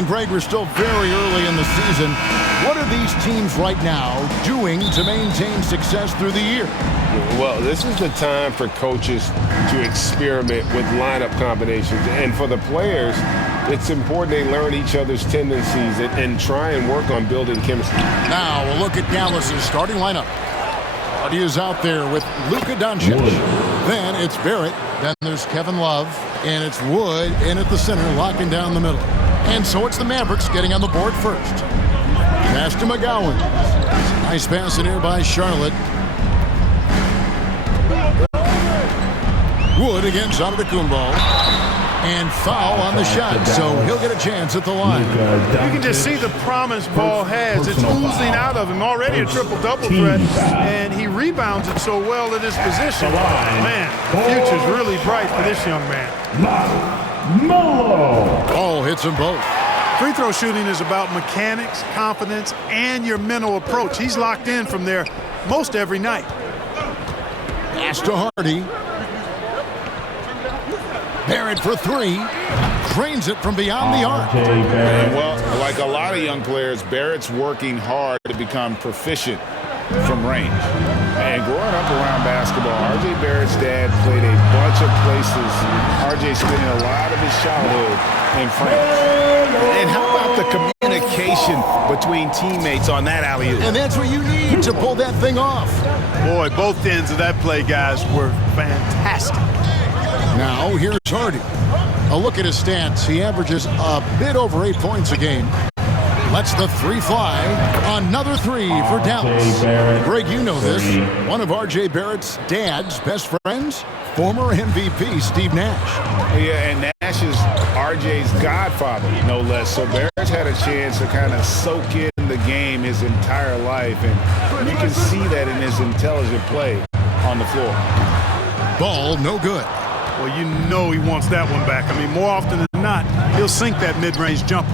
And Greg, we're still very early in the season. What are these teams right now doing to maintain success through the year? Well, this is the time for coaches to experiment with lineup combinations. And for the players, it's important they learn each other's tendencies and try and work on building chemistry. Now we'll look at Dallas's starting lineup. Hardy is out there with Luka Doncic. Then it's Barrett. Then there's Kevin Love. And it's Wood in at the center, locking down the middle. And so it's the Mavericks getting on the board first. Pass to McGowan. Nice pass in here by Charlotte. Wood against Antetokounmpo. And foul on the shot, so he'll get a chance at the line. You can just see the promise ball has. It's oozing out of him. Already a triple-double threat, and he rebounds it so well at his position. Man, the future's really bright for this young man. Ball hits them both. Free throw shooting is about mechanics, confidence, and your mental approach. He's locked in from there most every night. Pass to Hardy. Barrett for three. Drains it from beyond the arc. Well, like a lot of young players, Barrett's working hard to become proficient from range. And growing up around basketball, R.J. Barrett's dad played a bunch of places. R.J. spending a lot of his childhood in France. And how about the communication between teammates on that alley-oop? And that's what you need to pull that thing off. Boy, both ends of that play, guys, were fantastic. Now here's Hardy. A look at his stats. He averages a bit over 8 points a game. Lets the three fly. Another three for Dallas. Greg, you know this. One of R.J. Barrett's dad's best friends, former MVP Steve Nash. Yeah, and Nash is R.J.'s godfather, no less. So Barrett's had a chance to kind of soak in the game his entire life, and you can see that in his intelligent play on the floor. Ball no good. Well, you know he wants that one back. I mean, more often than not, he'll sink that mid-range jumper.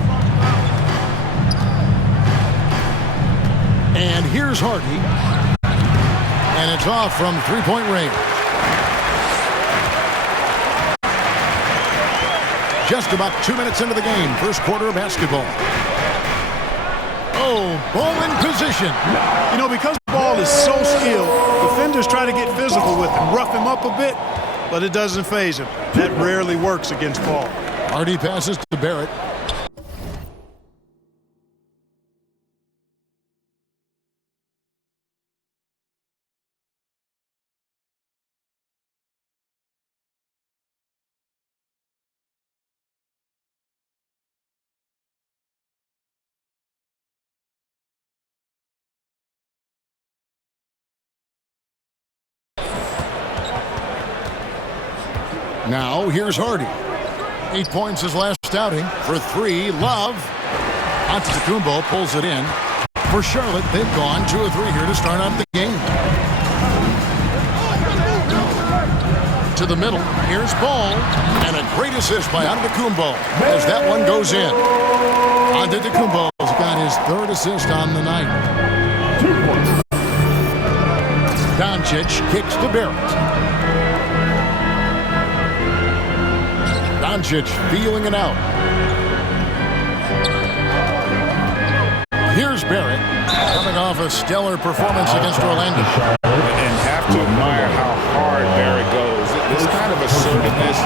And here's Hardy. And it's off from three-point range. Just about 2 minutes into the game, first quarter of basketball. Oh, ball in position. You know, because the ball is so skilled, defenders try to get physical with him, rough him up a bit, but it doesn't faze him. That rarely works against Paul. Hardy passes to Barrett. Now, here's Hardy. 8 points his last outing. For three, Love. Antetokounmpo pulls it in. For Charlotte, they've gone 2 of 3 here to start out the game. To the middle, here's Ball. And a great assist by Antetokounmpo as that one goes in. Antetokounmpo's got his 3rd assist on the night. 2 points. Doncic kicks to Barrett. Doncic feeling it out. Here's Barrett coming off a stellar performance against Orlando. And have to admire how hard Barrett goes. This kind of assertiveness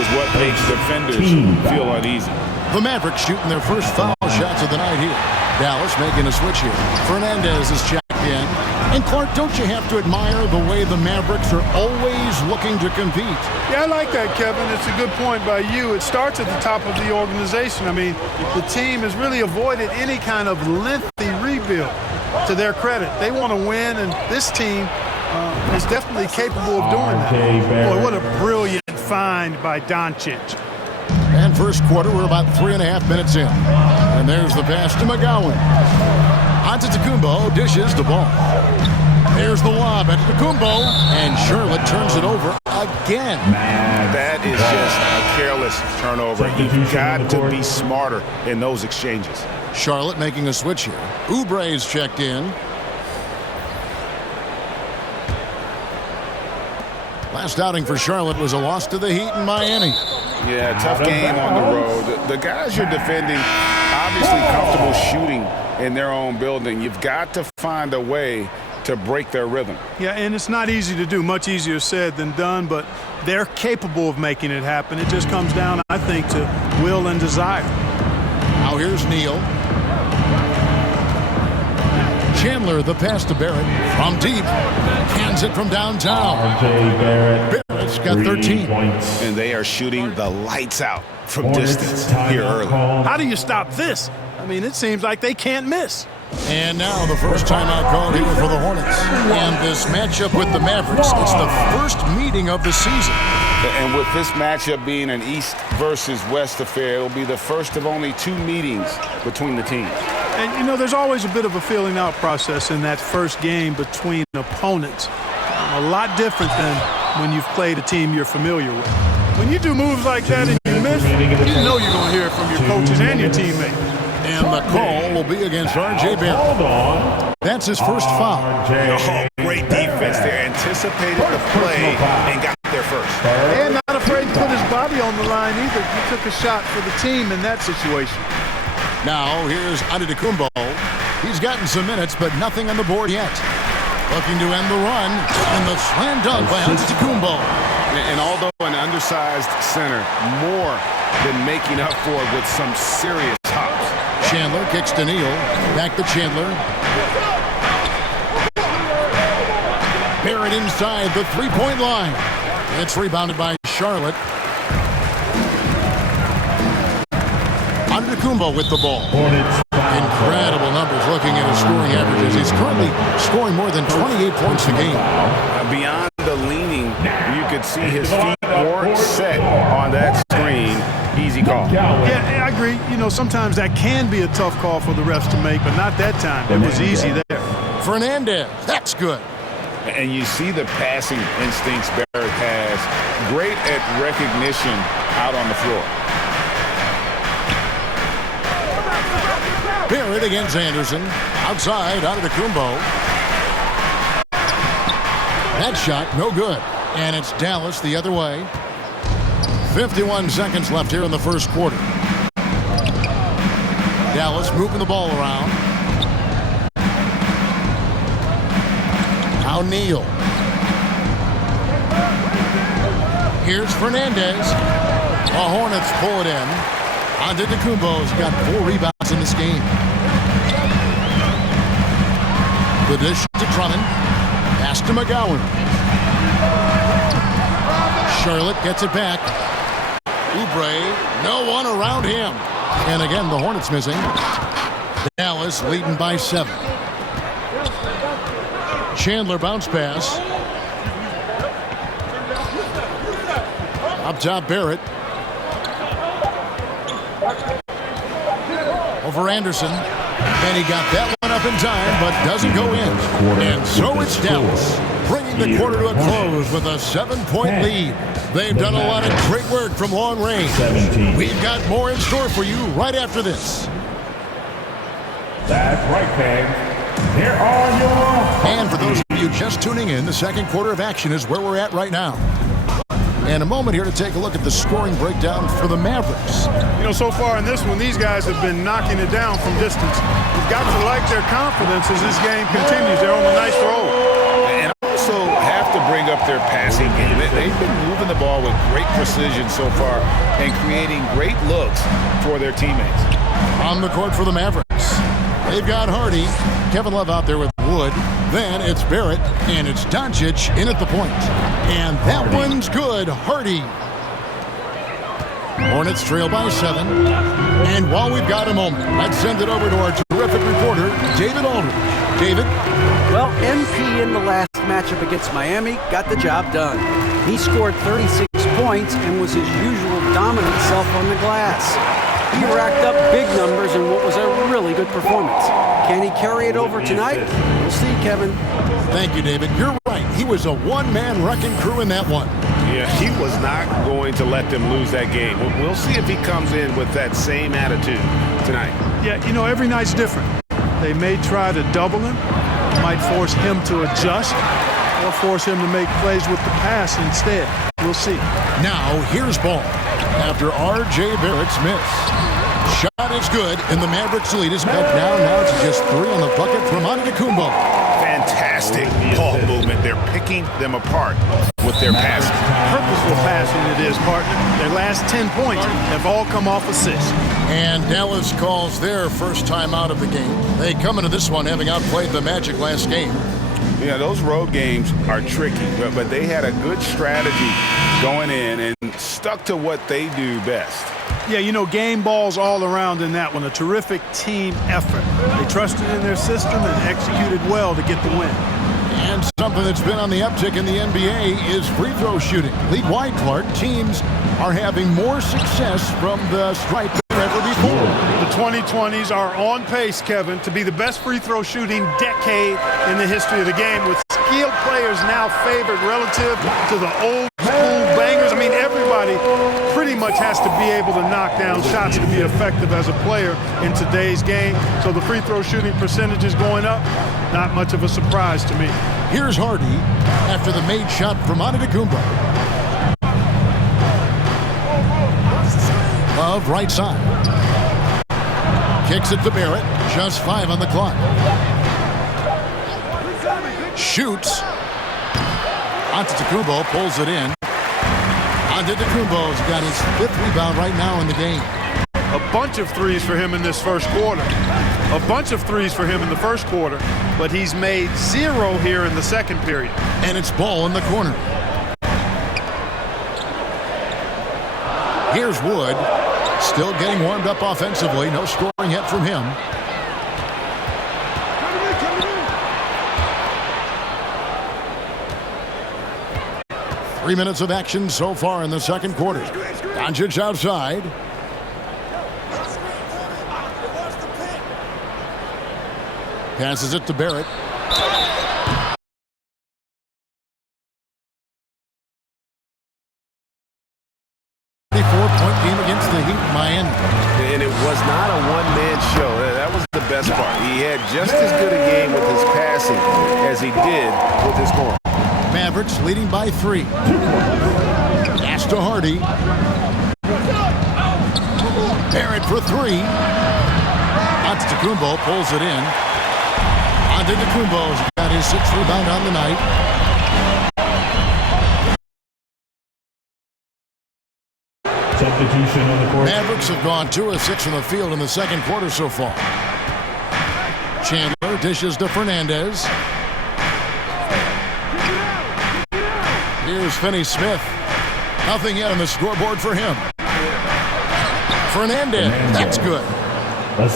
is what makes defenders feel uneasy. The Mavericks shooting their first foul shots of the night here. Dallas making a switch here. Fernandez is checked in. And Clark, don't you have to admire the way the Mavericks are always looking to compete? Yeah, I like that, Kevin. It's a good point by you. It starts at the top of the organization. I mean, the team has really avoided any kind of lengthy rebuild. To their credit, they want to win, and this team is definitely capable of doing that. Boy, what a brilliant find by Doncic. And first quarter, we're about 3.5 minutes in. And there's the pass to McGowan. Antetokounmpo dishes the ball. There's the lob at Antetokounmpo, and Charlotte turns it over again. That is just a careless turnover. You've got to be smarter in those exchanges. Charlotte making a switch here. Oubre's checked in. Last outing for Charlotte was a loss to the Heat in Miami. Yeah, tough game on the road. The guys you're defending obviously comfortable shooting in their own building. You've got to find a way to break their rhythm. Yeah, and it's not easy to do. Much easier said than done, but they're capable of making it happen. It just comes down, I think, to will and desire. Now here's Neal. Chandler, the pass to Barrett from deep. Hands it from downtown. Barrett's got 13. And they are shooting the lights out from distance here early. How do you stop this? I mean, it seems like they can't miss. And now the first timeout called here for the Hornets. And this matchup with the Mavericks, it's the first meeting of the season. And with this matchup being an East versus West affair, it'll be the first of only 2 meetings between the teams. And, you know, there's always a bit of a feeling out process in that first game between opponents. A lot different than when you've played a team you're familiar with. When you do moves like that and you miss, you know you're going to hear it from your coaches and your teammates. And the call will be against R.J. Barrett. That's his first foul. Oh, great defense there. Anticipated the play and got there first. And not afraid to put his body on the line either. He took a shot for the team in that situation. Now here's Antetokounmpo. He's gotten some minutes, but nothing on the board yet. Looking to end the run, and the slam dunk by Antetokounmpo. And although an undersized center, more than making up for it with some serious hops. Chandler kicks to Neal. Back to Chandler. Barrett inside the three-point line. It's rebounded by Charlotte. Antetokounmpo with the ball. Incredible numbers looking at his scoring averages. He's currently scoring more than 28 points a game. Beyond the leaning, you could see his feet weren't set on that screen. Easy call. Yeah, I agree. You know, sometimes that can be a tough call for the refs to make, but not that time. It was easy there. Fernandez, that's good. And you see the passing instincts Barrett has. Great at recognition out on the floor. Barrett against Anderson. Outside, Antetokounmpo. That shot, no good. And it's Dallas the other way. 51 seconds left here in the first quarter. Dallas moving the ball around. Now Neal. Here's Fernandez. The Hornets pull it in. Antetokounmpo's got 4 rebounds in this game. The dish to Drummond. Pass to McGowan. Charlotte gets it back. Oubre, no one around him. And again, the Hornets missing. Dallas leading by 7. Chandler bounce pass. Up top, Barrett. Over Anderson. And he got that one up in time, but doesn't go in. And so it's Dallas, bringing the quarter to a close with a 7-point lead. They've done a lot of great work from long range. We've got more in store for you right after this. That's right, fans. Here are your... And for those of you just tuning in, the second quarter of action is where we're at right now. And a moment here to take a look at the scoring breakdown for the Mavericks. You know, so far in this one, these guys have been knocking it down from distance. You've got to like their confidence as this game continues. They're on a nice roll. And also have to bring up their passing game. They've been moving the ball with great precision so far and creating great looks for their teammates. On the court for the Mavericks, they've got Hardy, Kevin Love out there with Wood. Then it's Barrett, and it's Doncic in at the point. And that one's good. Hardy. Hornets trail by 7. And while we've got a moment, let's send it over to our terrific reporter, David Aldridge. David? Well, MP in the last matchup against Miami got the job done. He scored 36 points and was his usual dominant self on the glass. He racked up big numbers in what was a really good performance. Can he carry it over tonight? We'll see, Kevin. Thank you, David. You're right. He was a one-man wrecking crew in that one. Yeah, he was not going to let them lose that game. We'll see if he comes in with that same attitude tonight. Yeah, you know, every night's different. They may try to double him, might force him to adjust, or force him to make plays with the pass instead. We'll see. Now, here's ball after R.J. Barrett's miss. Shot is good, and the Mavericks lead is cut down now to just 3 on the bucket from Antetokounmpo. Fantastic ball movement. They're picking them apart with their passing. Purposeful passing it is, partner. Their last 10 points have all come off assists. And Dallas calls their first time out of the game. They come into this one having outplayed the Magic last game. Yeah, those road games are tricky, but they had a good strategy going in and stuck to what they do best. Yeah, you know, game balls all around in that one. A terrific team effort. They trusted in their system and executed well to get the win. And something that's been on the uptick in the NBA is free throw shooting. League-wide, Clark, teams are having more success from the stripe than ever before. The 2020s are on pace, Kevin, to be the best free throw shooting decade in the history of the game, with skilled players now favored relative to the old school bangers. I mean, everybody pretty much has to be able to knock down shots to be effective as a player in today's game. So the free throw shooting percentage is going up. Not much of a surprise to me. Here's Hardy after the made shot from Antetokounmpo. Love right side. Kicks it to Barrett. Just 5 on the clock. Shoots. Antetokounmpo pulls it in. Antetokounmpo's got his 5th rebound right now in the game. A bunch of threes for him in this first quarter. A bunch of threes for him in the first quarter, but he's made 0 here in the second period. And it's Ball in the corner. Here's Wood. Still getting warmed up offensively. No scoring yet from him. Three minutes of action so far in the second quarter. Doncic outside. Passes it to Barrett. Point game against the Heat, Miami. And it was not a one-man show. That was the best part. He had just as good a game with his passing as he did with his scoring. Mavericks leading by 3. Pass to Hardy. Barrett for 3. Antetokounmpo pulls it in. Antetokounmpo's got his 6th rebound on the night. Substitution on the court. Mavericks have gone 2 of 6 from the field in the second quarter so far. Chandler dishes to Fernandez. Here's Finney-Smith. Nothing yet on the scoreboard for him. Fernandez, that's good.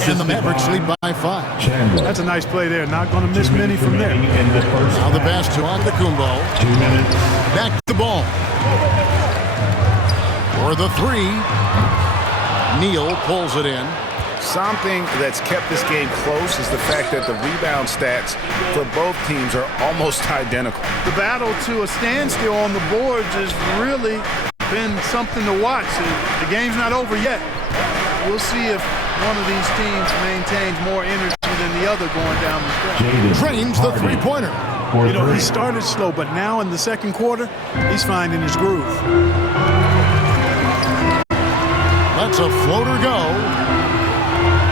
And the Mavericks lead by 5. Chandler. That's a nice play there. Not going to miss many from there. Now the pass to Antetokounmpo. 2 minutes. Back to the ball. For the 3. Neal pulls it in. Something that's kept this game close is the fact that the rebound stats for both teams are almost identical. The battle to a standstill on the boards has really been something to watch. The game's not over yet. We'll see if one of these teams maintains more energy than the other going down the stretch. Drains the 3-pointer. You know, he started slow, but now in the second quarter, he's finding his groove. Lets a floater go.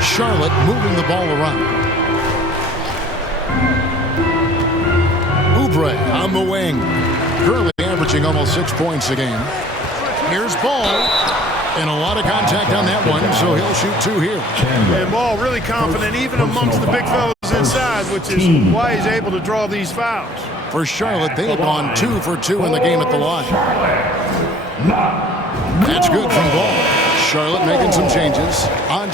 Charlotte moving the ball around. Oubre on the wing. Currently averaging almost 6 points a game. Here's Ball. And a lot of contact on that one, so he'll shoot 2 here. And Ball really confident even amongst the big fellas inside, which is why he's able to draw these fouls. For Charlotte, they have gone 2 for 2 in the game at the line. That's good from Ball. Charlotte making some changes. And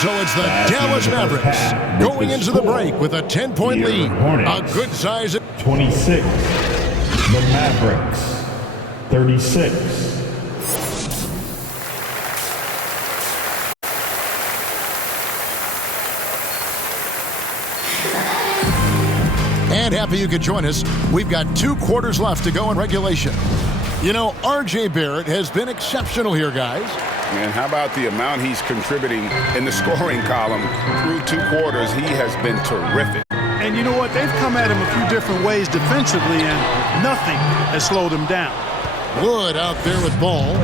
so it's the Dallas Mavericks going into the break with a 10-point lead. A good size. 26. The Mavericks. 36. And happy you could join us. We've got 2 quarters left to go in regulation. You know, R.J. Barrett has been exceptional here, guys. And how about the amount he's contributing in the scoring column through 2 quarters? He has been terrific. And you know what? They've come at him a few different ways defensively, and nothing has slowed him down. Wood out there with ball.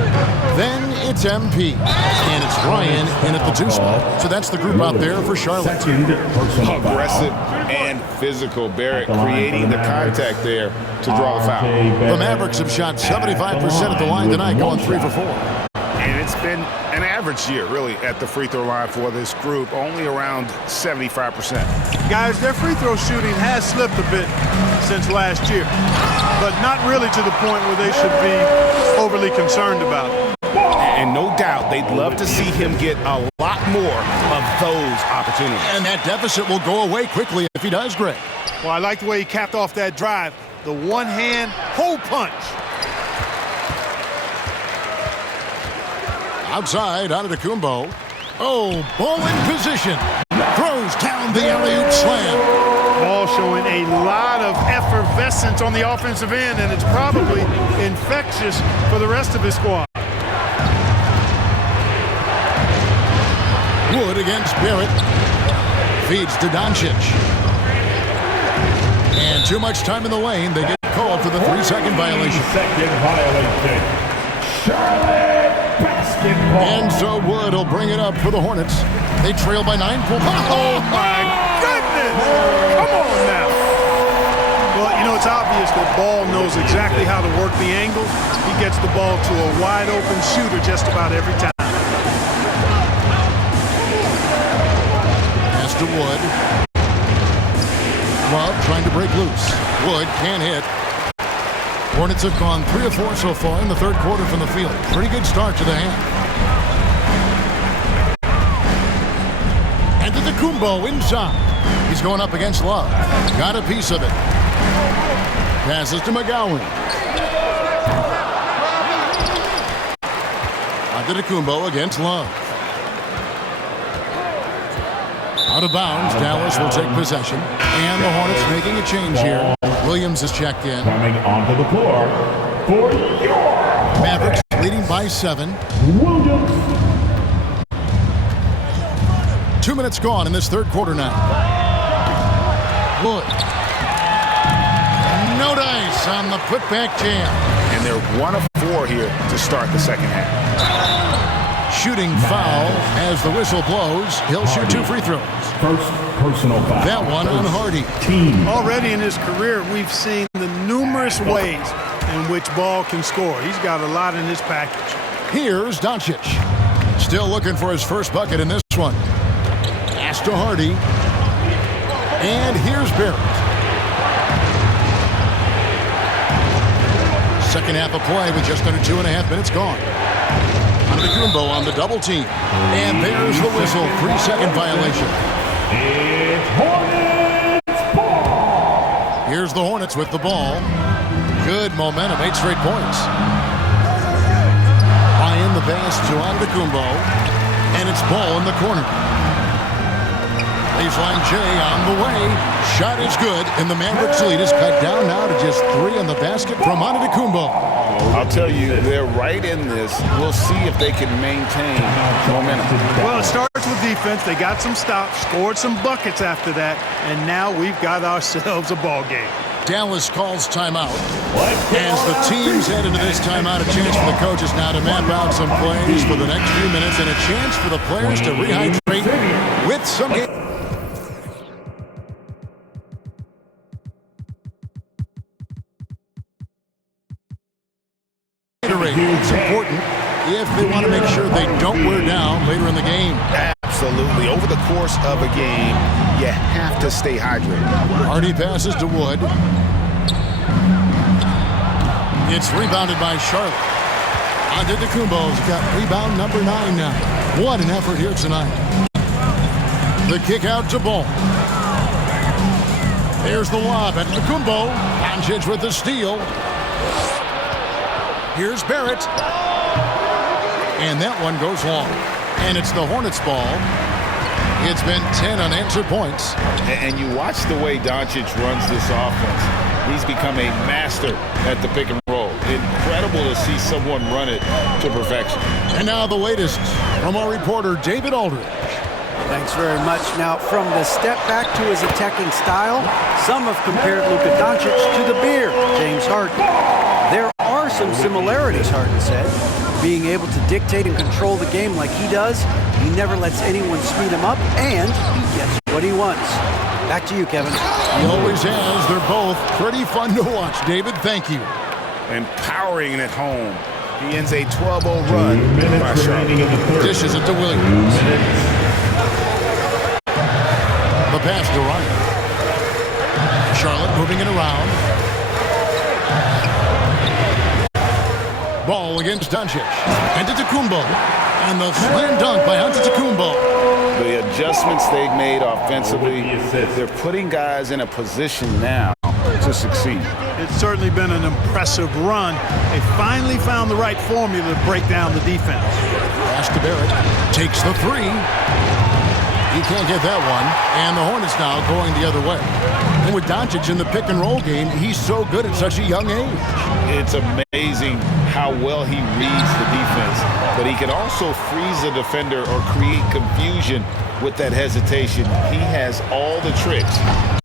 Then it's MP. And it's Ryan in at the 2 spot. So that's the group out there for Charlotte. Aggressive and physical. Barrett creating the contact there to draw the foul. The Mavericks have shot 75% at the line tonight, going 3 for 4. And it's been an average year, really, at the free throw line for this group, only around 75%. Guys, their free throw shooting has slipped a bit since last year, but not really to the point where they should be overly concerned about it. And no doubt they'd love to see him get a lot more of those opportunities. And that deficit will go away quickly if he does, Greg. Well, I like the way he capped off that drive. The one-hand hole punch. Outside, Antetokounmpo. Oh, ball in position. Throws down the alley-oop slam. Ball showing a lot of effervescence on the offensive end, and it's probably infectious for the rest of his squad. Wood against Barrett. Feeds to Doncic. And too much time in the lane. They get called for the 3-second violation. Charlotte basketball. And so Wood will bring it up for the Hornets. They trail by 9 points. Oh, my goodness! Come on now. Well, you know, it's obvious that Ball knows exactly how to work the angles. He gets the ball to a wide-open shooter just about every time. Pass to Wood. Love trying to break loose. Wood can't hit. Hornets have gone 3 of 4 so far in the third quarter from the field. Pretty good start to the half. And Antetokounmpo inside. He's going up against Love. Got a piece of it. Passes to McGowan. Antetokounmpo against Love. Out of bounds, Dallas will take possession. And the Hornets making a change here. Williams is checked in. Coming onto the floor for your Mavericks leading by 7. Williams. 2 minutes gone in this third quarter now. Wood. No dice on the putback jam. And they're 1 of 4 here to start the second half. Shooting foul as the whistle blows. He'll shoot 2 free throws. First personal foul. That one on Hardy. Team. Already in his career, we've seen the numerous ways in which Ball can score. He's got a lot in his package. Here's Doncic. Still looking for his first bucket in this one. Pass to Hardy. And here's Barrett. Second half of play with just under 2.5 minutes gone. Antetokounmpo on the double team. And there's the whistle. 3-second violation. It's Hornets ball. Here's the Hornets with the ball. Good momentum. 8 straight points. Ryan the pass to Antetokounmpo. And it's Ball in the corner. Baseline J on the way. Shot is good. And the Mavericks lead is cut down now to just 3 on the basket from Antetokounmpo. I'll tell you, they're right in this. We'll see if they can maintain momentum. Well, it starts with defense. They got some stops, scored some buckets after that, and now we've got ourselves a ball game. Dallas calls timeout. As the teams head into this timeout, a chance for the coaches now to map out some plays for the next few minutes and a chance for the players to rehydrate with some game. It's important if they want to make sure they don't wear down later in the game. Absolutely. Over the course of a game, you have to stay hydrated. Hardy passes to Wood. It's rebounded by Charlotte. Antetokounmpo's got rebound number 9 now. What an effort here tonight. The kick out to Ball. There's the lob. Antetokounmpo. Doncic with the steal. Here's Barrett. And that one goes long. And it's the Hornets ball. It's been 10 unanswered points. And you watch the way Doncic runs this offense. He's become a master at the pick and roll. Incredible to see someone run it to perfection. And now the latest from our reporter, David Aldridge. Thanks very much. Now, from the step back to his attacking style, some have compared Luka Doncic to the beer, James Harden. There are are some similarities, Harden said. Being able to dictate and control the game like he does, he never lets anyone speed him up, and he gets what he wants. Back to you, Kevin. He always has. They're both pretty fun to watch, David. Thank you. Empowering at home. He ends a 12-0 run. 2 minutes remaining in the third. Dishes it to 2 Williams. minutes. The pass to Ryan. Charlotte moving it around. Ball against Doncic. Antetokounmpo. And the slam dunk by Antetokounmpo. The adjustments they've made offensively, they're putting guys in a position now to succeed. It's certainly been an impressive run. They finally found the right formula to break down the defense. Pass to Barrett. Takes the three. He can't get that one. And the Hornets now going the other way. And with Doncic in the pick and roll game, he's so good at such a young age. It's amazing how well he reads the defense, but he can also freeze a defender or create confusion with that hesitation. He has all the tricks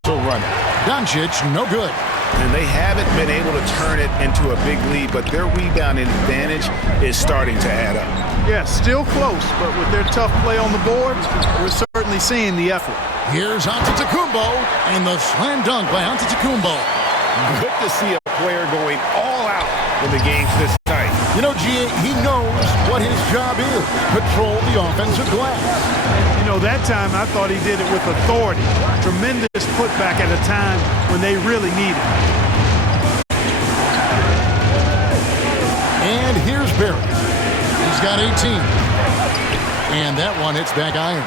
to run it. Doncic, no good. And they haven't been able to turn it into a big lead, but their rebounding advantage is starting to add up. Yeah, still close, but with their tough play on the boards, we're certainly seeing the effort. Here's Antetokounmpo, and the slam dunk by Antetokounmpo. Good to see a player going all out when the game's this tight. You know, G.A., he knows what his job is. Control the offensive glass. You know, that time I thought he did it with authority. Tremendous putback at a time when they really need it. And here's Barrett. He's got 18. And that one hits back iron.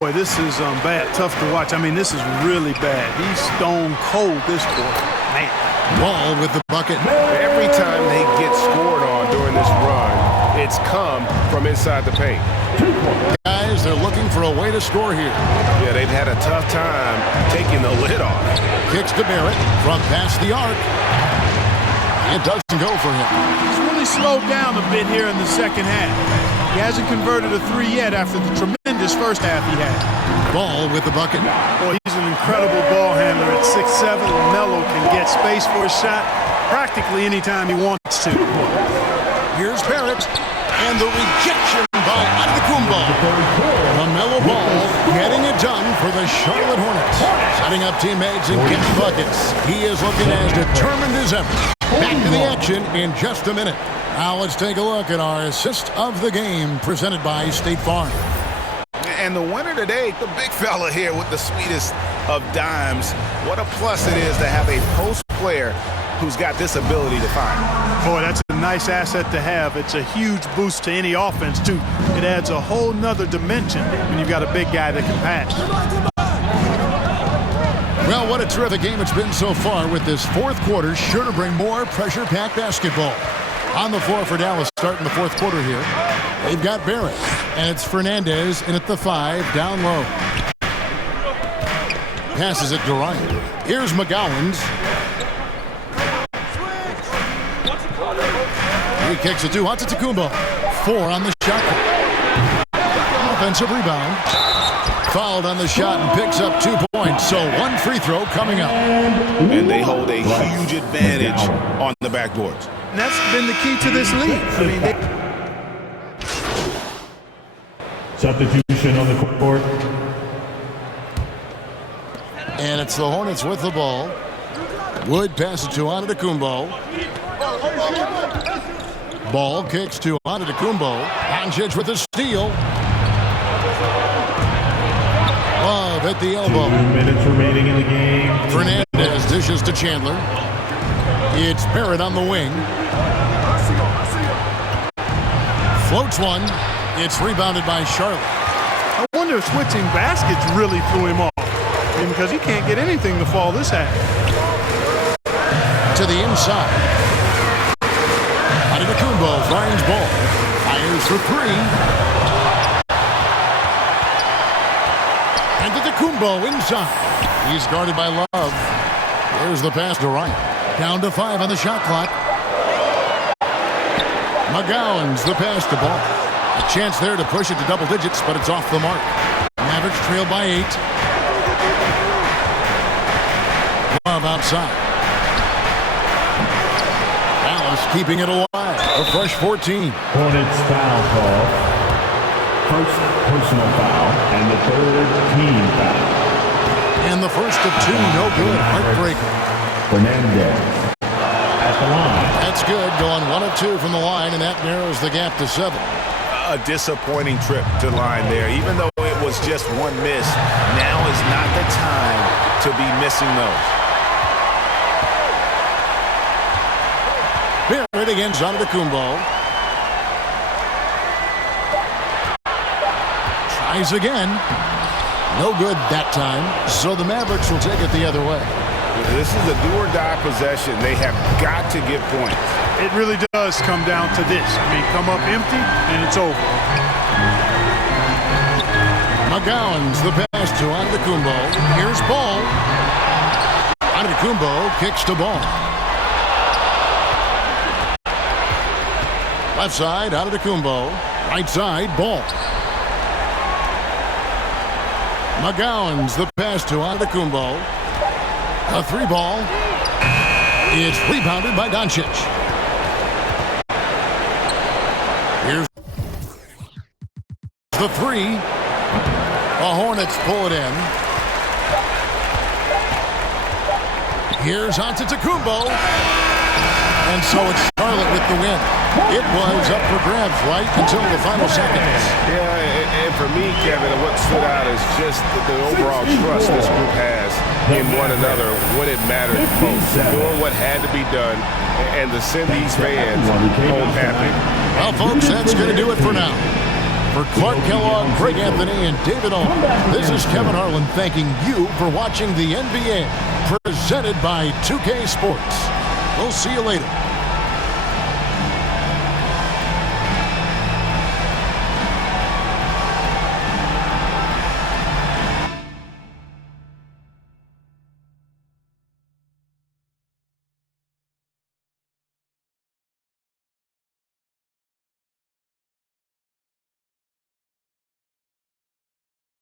Boy, this is bad. Tough to watch. I mean, this is really bad. He's stone cold, this boy. Man. Ball with the bucket. Every time they get scored on during this run, it's come from inside the paint. Guys, they're looking for a way to score here. Yeah, they've had a tough time taking the lid off. Kicks to Barrett from past the arc. It doesn't go for him. He's really slowed down a bit here in the second half. He hasn't converted a three yet after the tremendous first half he had. Ball with the bucket. Boy, he's an incredible ball handler at 6'7". Melo can get space for a shot practically anytime he wants to. Here's Barrett. And the rejection by Antetokounmpo. The Melo ball getting it done for the Charlotte Hornets. Setting up teammates and getting buckets. He is looking as determined as ever. Back to the action in just a minute. Now let's take a look at our assist of the game presented by State Farm. And the winner today, the big fella here with the sweetest of dimes. What a plus it is to have a post player who's got this ability to find. Boy, that's a nice asset to have. It's a huge boost to any offense, too. It adds a whole nother dimension when you've got a big guy that can pass. Well, what a terrific game it's been so far with this fourth quarter. Sure to bring more pressure-packed basketball. On the floor for Dallas starting the fourth quarter here. They've got Barrett, and it's Fernandez in at the 5, down low. Passes it to Ryan. Here's McGowans. He kicks it to Antetokounmpo. 4 on the shot. Offensive rebound. Fouled on the shot and picks up 2 points. So 1 free throw coming up. And they hold a huge advantage on the backboards. And that's been the key to this league. I mean, Substitution on the court. And it's the Hornets with the ball. Wood passes to Antetokounmpo. Ball kicks to Antetokounmpo. Doncic with a steal. Love at the elbow. 2 minutes remaining in the game. Fernandez dishes to Chandler. It's Barrett on the wing. Floats one. It's rebounded by Charlotte. I wonder if switching baskets really threw him off. I mean, because he can't get anything to fall this half. To the inside. Antetokounmpo finds ball. Fires for 3. Antetokounmpo inside. He's guarded by Love. There's the pass to Ryan. Down to 5 on the shot clock. McGowan's the pass to Ball. A chance there to push it to double digits, but it's off the mark. Mavericks trail by 8. Love outside. Dallas keeping it alive. A fresh 14. Hornets foul call. First personal foul and the third team foul. And the first of two, no good. Heartbreaker. Fernandez at the line. That's good. Going 1 of 2 from the line, and that narrows the gap to 7. A disappointing trip to line there. Even though it was just one miss, now is not the time to be missing those. Barrett against Antetokounmpo. Tries again. No good that time. So the Mavericks will take it the other way. This is a do-or-die possession. They have got to get points. It really does come down to this. I mean, come up empty, and it's over. McGowan's the pass to Antetokounmpo. Here's Ball. Antetokounmpo kicks to Ball. Left side, Antetokounmpo. Right side, Ball. McGowan's the pass to Antetokounmpo. A 3-ball. It's rebounded by Doncic. Here's the 3. The Hornets pull it in. Here's Antetokounmpo. And so it's Charlotte with the win. It was up for grabs right until the final seconds. Yeah, and for me, Kevin, what stood out is just the overall trust this group has in one another when it mattered most. Doing what had to be done and to send these fans home happy. Well, folks, that's going to do it for now. For Clark Kellogg, Craig Anthony, and David Owen, this is Kevin Harlan thanking you for watching the NBA presented by 2K Sports. We'll see you later.